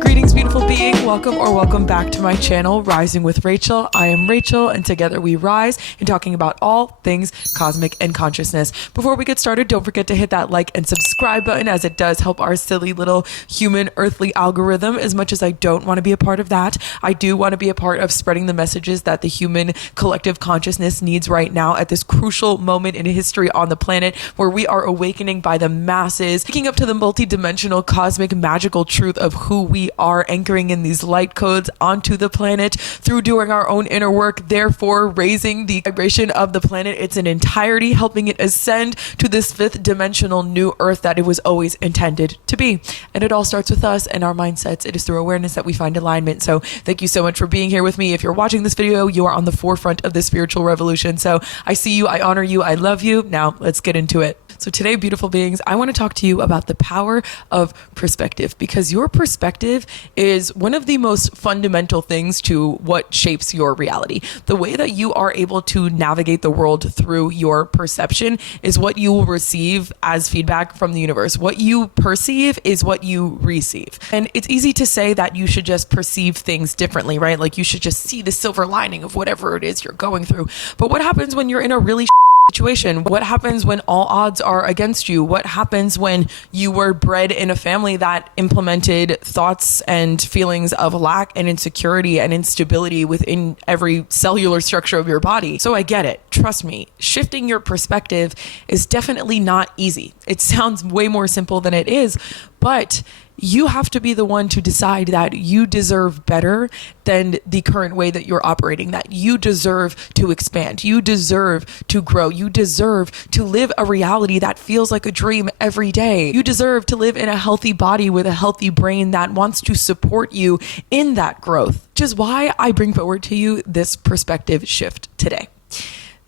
Greetings, beautiful being. Welcome back to my channel, Rising with Rachel. I am Rachel, and together we rise in talking about all things cosmic and consciousness. Before we get started, don't forget to hit that like and subscribe button, as it does help our silly little human earthly algorithm. As much as I don't want to be a part of that, I do want to be a part of spreading the messages that the human collective consciousness needs right now at this crucial moment in history on the planet, where we are awakening by the masses, waking up to the multidimensional cosmic magical truth of who we are, anchoring in these light codes onto the planet through doing our own inner work, therefore raising the vibration of the planet its entirety, helping it ascend to this fifth dimensional new earth that it was always intended to be. And it all starts with us and our mindsets. It is through awareness that we find alignment. So thank you so much for being here with me. If you're watching this video, you are on the forefront of the spiritual revolution. So I see you, I honor you, I love you. Now let's get into it. So today, beautiful beings, I want to talk to you about the power of perspective, because your perspective is one of the most fundamental things to what shapes your reality. The way that you are able to navigate the world through your perception is what you will receive as feedback from the universe. What you perceive is what you receive. And it's easy to say that you should just perceive things differently, right? Like you should just see the silver lining of whatever it is you're going through. But what happens when you're in a really situation? What happens when all odds are against you? What happens when you were bred in a family that implemented thoughts and feelings of lack and insecurity and instability within every cellular structure of your body? So I get it. Trust me, shifting your perspective is definitely not easy. It sounds way more simple than it is, but you have to be the one to decide that you deserve better than the current way that you're operating, that you deserve to expand, you deserve to grow, you deserve to live a reality that feels like a dream every day. You deserve to live in a healthy body with a healthy brain that wants to support you in that growth, which is why I bring forward to you this perspective shift today.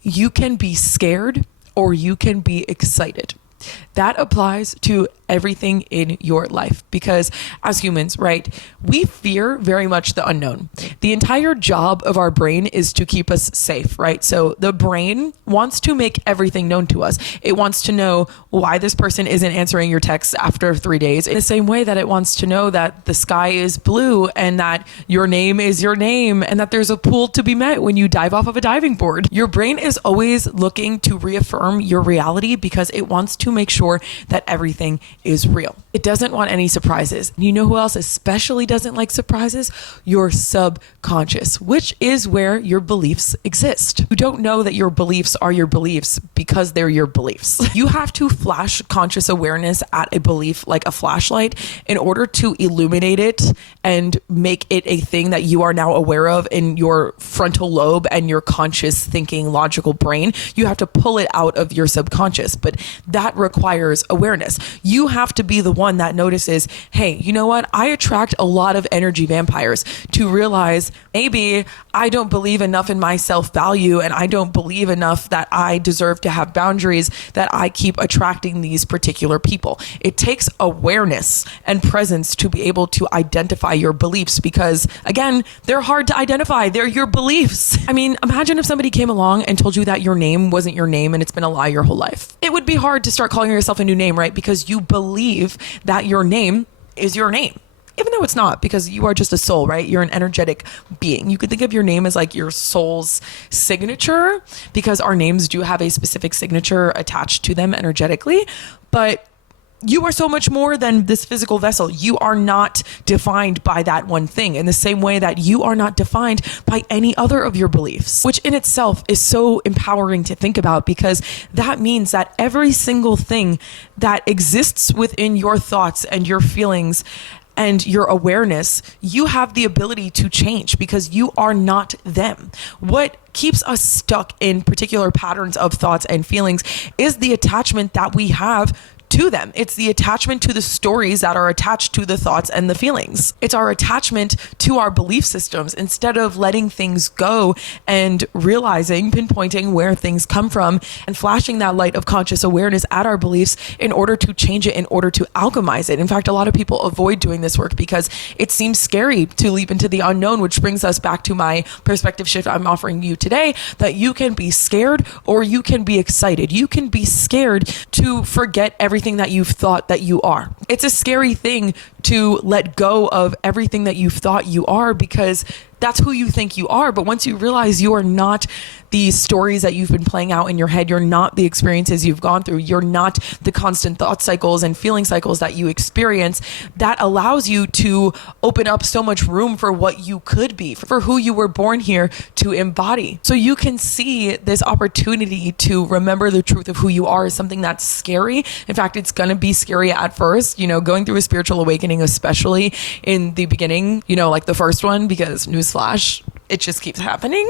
You can be scared or you can be excited. That applies to everything in your life, because as humans, right, we fear very much the unknown. The entire job of our brain is to keep us safe, right? So the brain wants to make everything known to us. It wants to know why this person isn't answering your texts after 3 days, in the same way that it wants to know that the sky is blue and that your name is your name and that there's a pool to be met when you dive off of a diving board. Your brain is always looking to reaffirm your reality because it wants to make sure that everything is real. It doesn't want any surprises. You know who else especially doesn't like surprises? Your subconscious, which is where your beliefs exist. You don't know that your beliefs are your beliefs because they're your beliefs. You have to flash conscious awareness at a belief like a flashlight in order to illuminate it and make it a thing that you are now aware of in your frontal lobe and your conscious thinking logical brain. You have to pull it out of your subconscious, but that requires awareness. You have to be the one that notices, hey, you know what? I attract a lot of energy vampires, to realize maybe I don't believe enough in my self-value and I don't believe enough that I deserve to have boundaries, that I keep attracting these particular people. It takes awareness and presence to be able to identify your beliefs, because again, they're hard to identify. They're your beliefs. I mean, imagine if somebody came along and told you that your name wasn't your name and it's been a lie your whole life. It would be hard to start calling yourself a new name, right? Because you believe that your name is your name, even though it's not, because you are just a soul, right? You're an energetic being. You could think of your name as like your soul's signature, because our names do have a specific signature attached to them energetically, but you are so much more than this physical vessel. You are not defined by that one thing, in the same way that you are not defined by any other of your beliefs, which in itself is so empowering to think about, because that means that every single thing that exists within your thoughts and your feelings and your awareness, you have the ability to change, because you are not them. What keeps us stuck in particular patterns of thoughts and feelings is the attachment that we have to them. It's the attachment to the stories that are attached to the thoughts and the feelings. It's our attachment to our belief systems, instead of letting things go and realizing, pinpointing where things come from and flashing that light of conscious awareness at our beliefs in order to change it, in order to alchemize it. In fact, a lot of people avoid doing this work because it seems scary to leap into the unknown, which brings us back to my perspective shift I'm offering you today, that you can be scared or you can be excited. You can be scared to forget everything everything that you've thought that you are. It's a scary thing to let go of everything that you've thought you are, because that's who you think you are. But once you realize you are not the stories that you've been playing out in your head, you're not the experiences you've gone through, you're not the constant thought cycles and feeling cycles that you experience, that allows you to open up so much room for what you could be, for who you were born here to embody. So you can see this opportunity to remember the truth of who you are is something that's scary. In fact, it's going to be scary at first, going through a spiritual awakening, especially in the beginning, like the first one, because newsflash, it just keeps happening,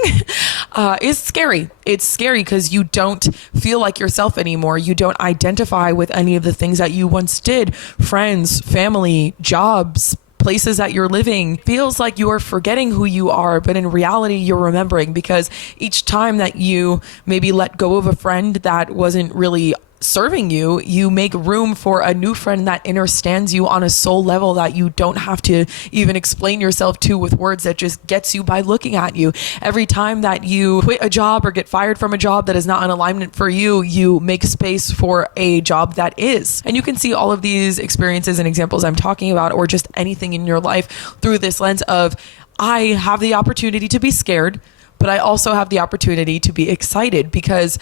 is scary. It's scary because you don't feel like yourself anymore. You don't identify with any of the things that you once did. Friends, family, jobs, places that you're living. Feels like you are forgetting who you are, but in reality, you're remembering, because each time that you maybe let go of a friend that wasn't really serving you, you make room for a new friend that understands you on a soul level that you don't have to even explain yourself to with words, that just gets you by looking at you. Every time that you quit a job or get fired from a job that is not in alignment for you, you make space for a job that is. And you can see all of these experiences and examples I'm talking about, or just anything in your life, through this lens of, I have the opportunity to be scared, but I also have the opportunity to be excited, because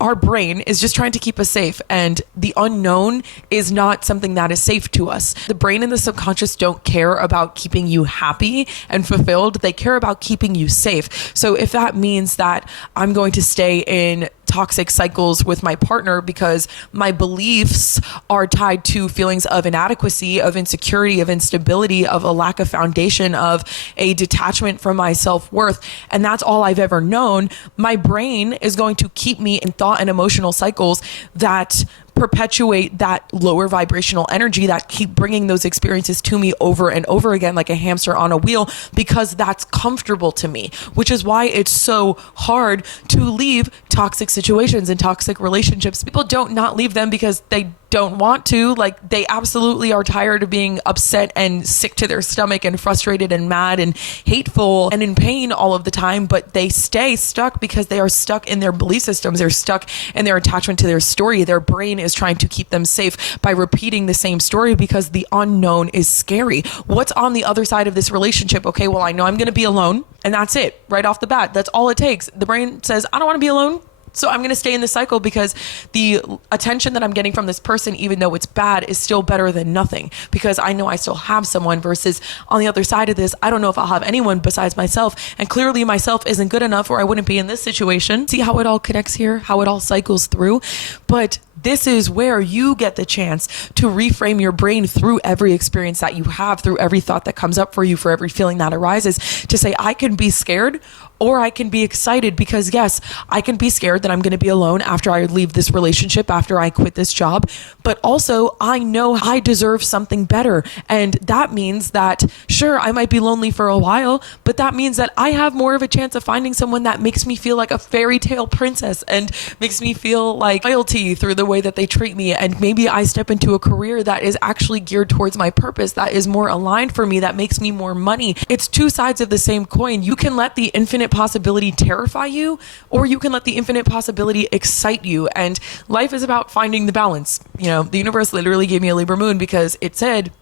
our brain is just trying to keep us safe, and the unknown is not something that is safe to us. The brain and the subconscious don't care about keeping you happy and fulfilled. They care about keeping you safe. So if that means that I'm going to stay in toxic cycles with my partner because my beliefs are tied to feelings of inadequacy, of insecurity, of instability, of a lack of foundation, of a detachment from my self-worth, and that's all I've ever known, my brain is going to keep me in thought and emotional cycles that perpetuate that lower vibrational energy, that keep bringing those experiences to me over and over again like a hamster on a wheel, because that's comfortable to me, which is why it's so hard to leave toxic situations and toxic relationships. People don't not leave them because they don't want to. Like, they absolutely are tired of being upset and sick to their stomach and frustrated and mad and hateful and in pain all of the time, but they stay stuck because they are stuck in their belief systems. They're stuck in their attachment to their story. Their brain is trying to keep them safe by repeating the same story, because the unknown is scary. What's on the other side of this relationship? Okay, well, I know I'm going to be alone, and that's it right off the bat. That's all it takes. The brain says, I don't want to be alone, so I'm going to stay in this cycle, because the attention that I'm getting from this person, even though it's bad, is still better than nothing, because I know I still have someone, versus on the other side of this, I don't know if I'll have anyone besides myself. And clearly myself isn't good enough, or I wouldn't be in this situation. See how it all connects here, how it all cycles through. But this is where you get the chance to reframe your brain through every experience that you have, through every thought that comes up for you, for every feeling that arises, to say, I can be scared, or I can be excited, because yes, I can be scared that I'm going to be alone after I leave this relationship, after I quit this job, but also I know I deserve something better. And that means that, sure, I might be lonely for a while, but that means that I have more of a chance of finding someone that makes me feel like a fairy tale princess and makes me feel like loyalty through the way that they treat me. And maybe I step into a career that is actually geared towards my purpose, that is more aligned for me, that makes me more money. It's two sides of the same coin. You can let the infinite possibility terrify you, or you can let the infinite possibility excite you. And life is about finding the balance. The universe literally gave me a Libra moon because it said,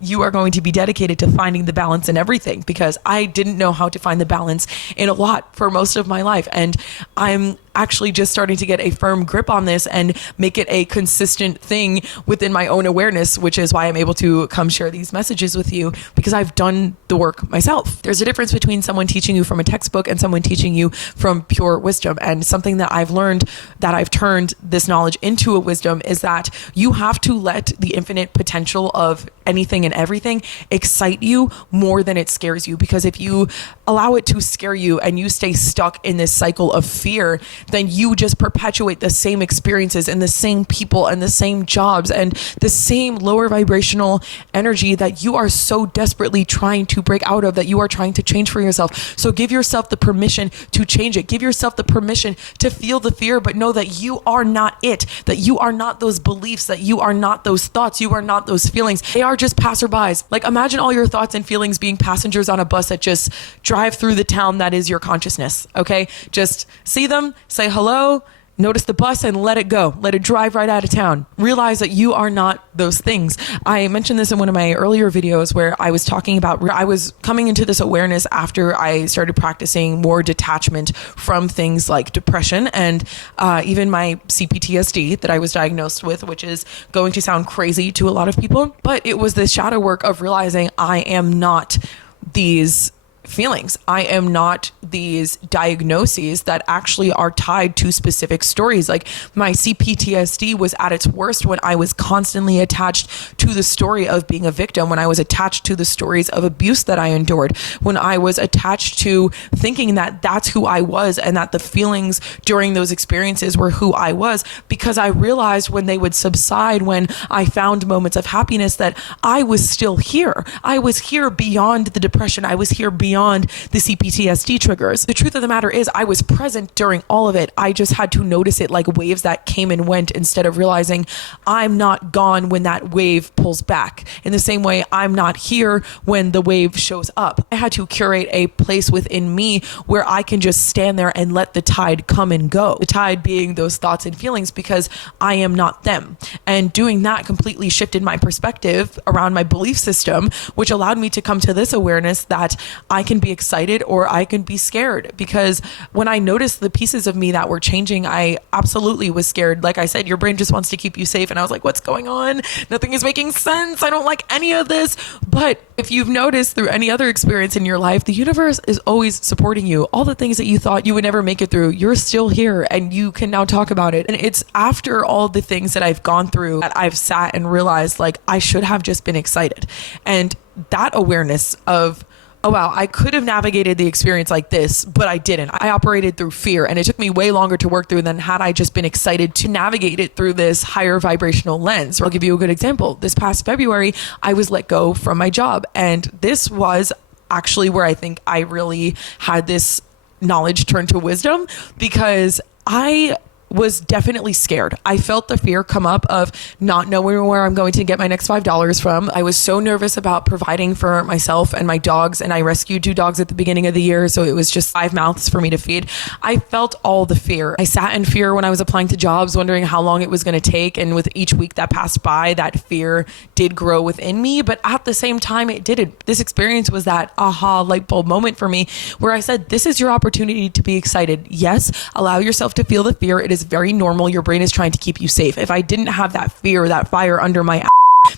you are going to be dedicated to finding the balance in everything, because I didn't know how to find the balance in a lot for most of my life. And I'm actually just starting to get a firm grip on this and make it a consistent thing within my own awareness, which is why I'm able to come share these messages with you, because I've done the work myself. There's a difference between someone teaching you from a textbook and someone teaching you from pure wisdom. And something that I've learned, that I've turned this knowledge into a wisdom, is that you have to let the infinite potential of anything and everything excite you more than it scares you. Because if you allow it to scare you and you stay stuck in this cycle of fear, then you just perpetuate the same experiences and the same people and the same jobs and the same lower vibrational energy that you are so desperately trying to break out of, that you are trying to change for yourself. So give yourself the permission to change it. Give yourself the permission to feel the fear, but know that you are not it, that you are not those beliefs, that you are not those thoughts, you are not those feelings. They are just passerbys. Like, imagine all your thoughts and feelings being passengers on a bus that just drive through the town that is your consciousness, okay? Just see them, say hello, Notice the bus and let it go. Let it drive right out of town. Realize that you are not those things. I mentioned this in one of my earlier videos where I was talking about where I was coming into this awareness after I started practicing more detachment from things like depression and even my CPTSD that I was diagnosed with, which is going to sound crazy to a lot of people. But it was this shadow work of realizing I am not these feelings. I am not these diagnoses that actually are tied to specific stories. Like my CPTSD was at its worst when I was constantly attached to the story of being a victim, when I was attached to the stories of abuse that I endured, when I was attached to thinking that that's who I was and that the feelings during those experiences were who I was, because I realized when they would subside, when I found moments of happiness, that I was still here. I was here beyond the depression. I was here beyond the CPTSD triggers. The truth of the matter is I was present during all of it. I just had to notice it like waves that came and went, instead of realizing I'm not gone when that wave pulls back. In the same way, I'm not here when the wave shows up. I had to curate a place within me where I can just stand there and let the tide come and go. The tide being those thoughts and feelings, because I am not them. And doing that completely shifted my perspective around my belief system, which allowed me to come to this awareness that I can be excited or I can be scared. Because when I noticed the pieces of me that were changing, I absolutely was scared. Like I said, your brain just wants to keep you safe. And I was like, what's going on? Nothing is making sense. I don't like any of this. But if you've noticed through any other experience in your life, the universe is always supporting you. All the things that you thought you would never make it through, you're still here and you can now talk about it. And it's after all the things that I've gone through that I've sat and realized like I should have just been excited. And that awareness of, oh wow, I could have navigated the experience like this, but I didn't. I operated through fear, and it took me way longer to work through than had I just been excited to navigate it through this higher vibrational lens. I'll give you a good example. This past February, I was let go from my job, and this was actually where I think I really had this knowledge turn to wisdom, because I was definitely scared. I felt the fear come up of not knowing where I'm going to get my next $5 from. I was so nervous about providing for myself and my dogs, and I rescued 2 dogs at the beginning of the year, so it was just 5 mouths for me to feed. I felt all the fear. I sat in fear when I was applying to jobs, wondering how long it was going to take, and with each week that passed by, that fear did grow within me, but at the same time, it didn't. This experience was that aha light bulb moment for me, where I said, this is your opportunity to be excited. Yes, allow yourself to feel the fear. It is very normal. Your brain is trying to keep you safe. If I didn't have that fear, that fire under my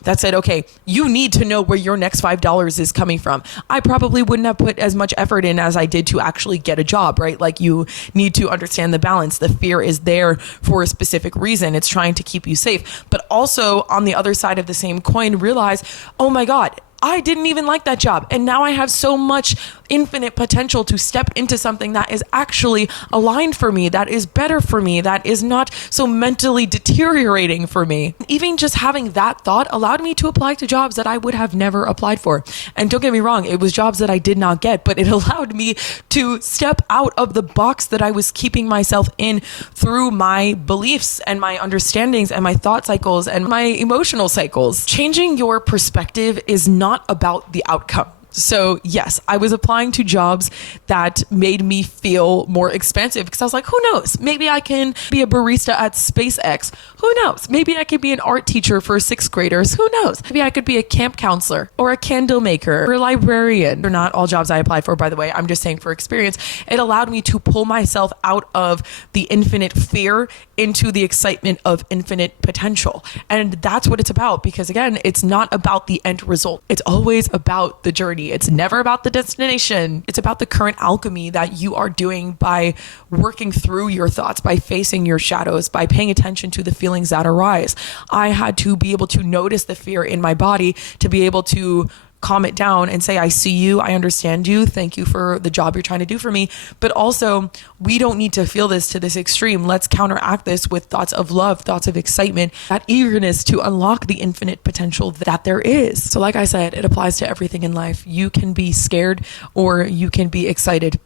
that said, okay, you need to know where your next $5 is coming from, I probably wouldn't have put as much effort in as I did to actually get a job, right? Like, you need to understand the balance. The fear is there for a specific reason. It's trying to keep you safe. But also on the other side of the same coin, realize, oh my God, I didn't even like that job. And now I have so much infinite potential to step into something that is actually aligned for me, that is better for me, that is not so mentally deteriorating for me. Even just having that thought allowed me to apply to jobs that I would have never applied for. And don't get me wrong, it was jobs that I did not get, but it allowed me to step out of the box that I was keeping myself in through my beliefs and my understandings and my thought cycles and my emotional cycles. Changing your perspective is not about the outcome. So yes, I was applying to jobs that made me feel more expansive, because I was like, who knows? Maybe I can be a barista at SpaceX. Who knows? Maybe I could be an art teacher for 6th graders. Who knows? Maybe I could be a camp counselor or a candle maker or a librarian. They're not all jobs I applied for, by the way. I'm just saying for experience. It allowed me to pull myself out of the infinite fear into the excitement of infinite potential. And that's what it's about, because again, it's not about the end result. It's always about the journey. It's never about the destination. It's about the current alchemy that you are doing by working through your thoughts, by facing your shadows, by paying attention to the feelings that arise. I had to be able to notice the fear in my body to be able to calm it down and say, I see you, I understand you, thank you for the job you're trying to do for me. But also, we don't need to feel this to this extreme. Let's counteract this with thoughts of love, thoughts of excitement, that eagerness to unlock the infinite potential that there is. So like I said, it applies to everything in life. You can be scared or you can be excited.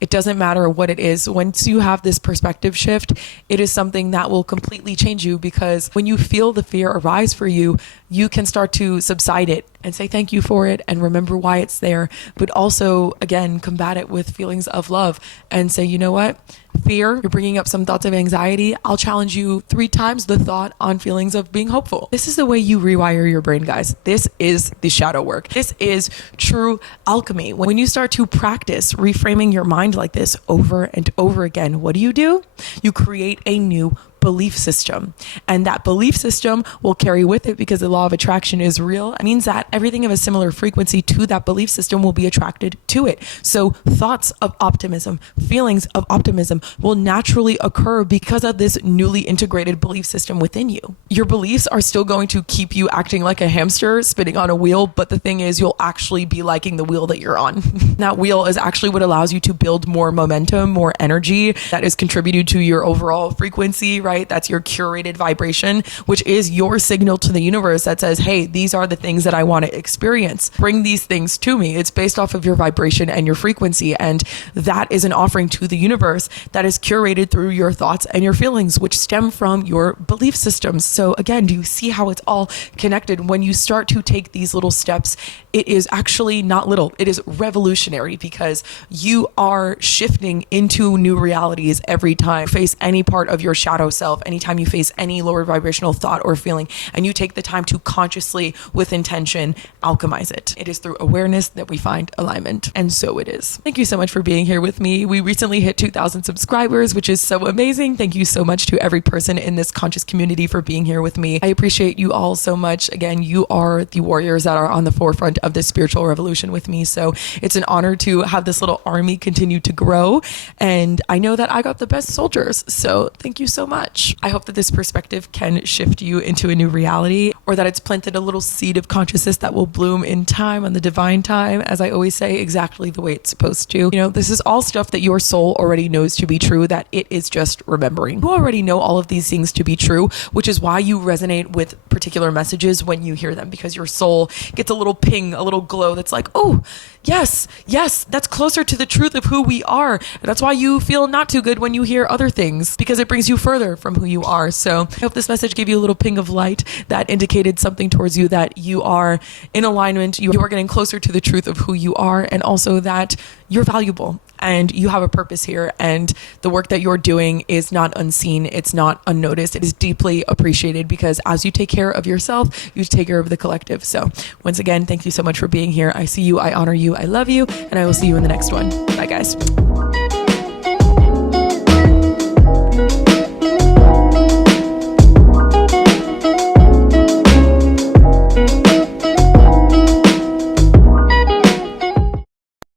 It doesn't matter what it is. Once you have this perspective shift, it is something that will completely change you, because when you feel the fear arise for you, you can start to subside it and say thank you for it and remember why it's there. But also, again, combat it with feelings of love and say, you know what? Fear, you're bringing up some thoughts of anxiety. I'll challenge you 3 times the thought on feelings of being hopeful. This is the way you rewire your brain, guys. This is the shadow work. This is true alchemy. When you start to practice reframing your mind like this over and over again, what do? You create a new belief system, and that belief system will carry with it, because the law of attraction is real. It means that everything of a similar frequency to that belief system will be attracted to it. So thoughts of optimism, feelings of optimism will naturally occur because of this newly integrated belief system within you. Your beliefs are still going to keep you acting like a hamster spinning on a wheel, but the thing is, you'll actually be liking the wheel that you're on. That wheel is actually what allows you to build more momentum, more energy that is contributed to your overall frequency, right? That's your curated vibration, which is your signal to the universe that says, hey, these are the things that I want to experience. Bring these things to me. It's based off of your vibration and your frequency. And that is an offering to the universe that is curated through your thoughts and your feelings, which stem from your belief systems. So again, do you see how it's all connected? When you start to take these little steps, it is actually not little. It is revolutionary, because you are shifting into new realities every time you face any part of your shadow self, anytime you face any lower vibrational thought or feeling, and you take the time to consciously, with intention, alchemize it. It is through awareness that we find alignment. And so it is. Thank you so much for being here with me. We recently hit 2,000 subscribers, which is so amazing. Thank you so much to every person in this conscious community for being here with me. I appreciate you all so much. Again, you are the warriors that are on the forefront of this spiritual revolution with me. So it's an honor to have this little army continue to grow. And I know that I got the best soldiers. So thank you so much. I hope that this perspective can shift you into a new reality, or that it's planted a little seed of consciousness that will bloom in time, on the divine time, as I always say, exactly the way it's supposed to. You know, this is all stuff that your soul already knows to be true, that it is just remembering. You already know all of these things to be true, which is why you resonate with particular messages when you hear them, because your soul gets a little ping, a little glow that's like, oh, yes, that's closer to the truth of who we are. And that's why you feel not too good when you hear other things, because it brings you further from who you are. So I hope this message gave you a little ping of light that indicated something towards you, that you are in alignment, you are getting closer to the truth of who you are, and also that you're valuable and you have a purpose here, and the work that you're doing is not unseen, it's not unnoticed, it is deeply appreciated, because as you take care of yourself, you take care of the collective. So once again, thank you so much for being here. I see you, I honor you, I love you, and I will see you in the next one. Bye guys.